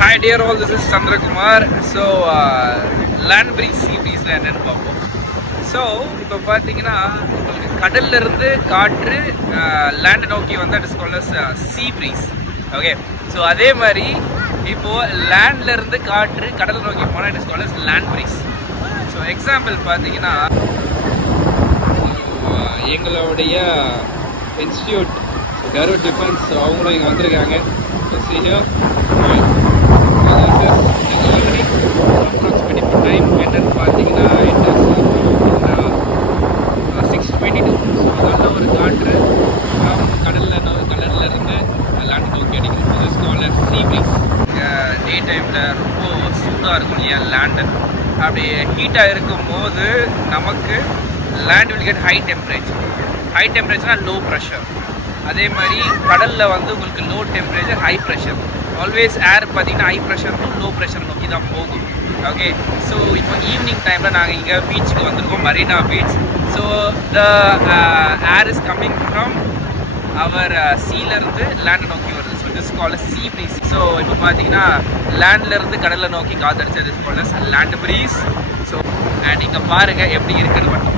Hi dear all, this is Chandra Kumar. So land breeze, sea breeze என்னன்னு பார்ப்போம். So இப்போ பார்த்தீங்கன்னா உங்களுக்கு கடல்ல இருந்து காற்று லேண்ட் நோக்கி வந்து it is called as sea breeze. Okay, so அதே மாதிரி இப்போது லேண்ட்ல இருந்து காற்று கடல் நோக்கி போனால் it is called as land breeze. So example பார்த்தீங்கன்னா எங்களுடைய இன்ஸ்டியூட் கரு டிஃபென்ஸ் அவங்களும் இங்கே வந்திருக்காங்க. அப்ராக்சிமேட் டைம் என்னன்னு பார்த்தீங்கன்னா இட் இஸ் 6:22. ஸோ நல்ல ஒரு காற்று கடலில் இருந்து லேண்ட் நோக்கி அடிக்கிறது சீ பிரீஸ். டே டைமில் ரொம்ப சூடாக இருக்கும் இல்லையா லேண்டு, அப்படி ஹீட்டாக இருக்கும் போது நமக்கு லேண்ட் வில் கெட் ஹை டெம்பரேச்சர்னால் லோ ப்ரெஷர். அதே மாதிரி கடலில் வந்து உங்களுக்கு low temperature high pressure. Always air பார்த்தீங்கன்னா ஹை ப்ரெஷர் லோ ப்ரெஷர் நோக்கி தான் போகும். ஓகே, ஸோ இப்போ ஈவினிங் டைமில் நாங்கள் இங்கே பீச்சுக்கு வந்திருக்கோம், Marina beach. So the air is coming from our சீலேருந்து லேண்டை நோக்கி வருது. So this call sea breeze. So இப்போ பார்த்தீங்கன்னா லேண்ட்லேருந்து கடலை நோக்கி காத்தடிச்சது is call land breeze. So நீங்கள் பாருங்கள் எப்படி இருக்குன்னு மட்டும்.